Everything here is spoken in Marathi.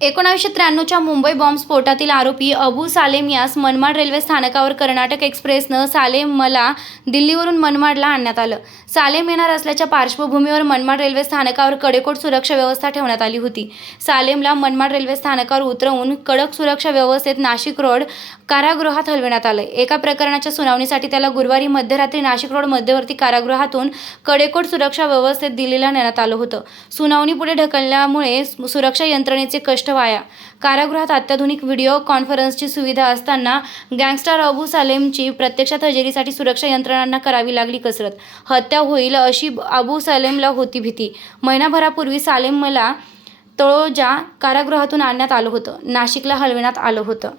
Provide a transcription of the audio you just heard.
एकोणावीसशे त्र्याण्णवच्या मुंबई बॉम्बस्फोटातील आरोपी अबू सालेम यास मनमाड रेल्वे स्थानकावर कर्नाटक एक्सप्रेसनं सालेमला दिल्लीवरून मनमाडला आणण्यात आलं. सालेम येणार असल्याच्या पार्श्वभूमीवर मनमाड रेल्वे स्थानकावर कडेकोट सुरक्षा व्यवस्था ठेवण्यात आली होती. सालेमला मनमाड रेल्वे स्थानकावर उतरवून कडक सुरक्षा व्यवस्थेत नाशिक रोड कारागृहात हलविण्यात आलं. एका प्रकरणाच्या सुनावणीसाठी त्याला गुरुवारी मध्यरात्री नाशिक रोड मध्यवर्ती कारागृहातून कडेकोट सुरक्षा व्यवस्थेत दिल्लीला नेण्यात आलं होतं. सुनावणी पुढे ढकलल्यामुळे सुरक्षा यंत्रणेचे कष्ट वाया. कारागृहात अत्याधुनिक व्हिडिओ कॉन्फरन्सची सुविधा असताना गँगस्टर अबू सालेमची प्रत्यक्षात हजेरीसाठी सुरक्षा यंत्रणांना करावी लागली कसरत. हत्या होईल अशी अबू सालेमला होती भीती. महिनाभरापूर्वी सालेम मला तळोजा कारागृहातून आणण्यात आलं होतं. नाशिकला हलविण्यात आलं होतं.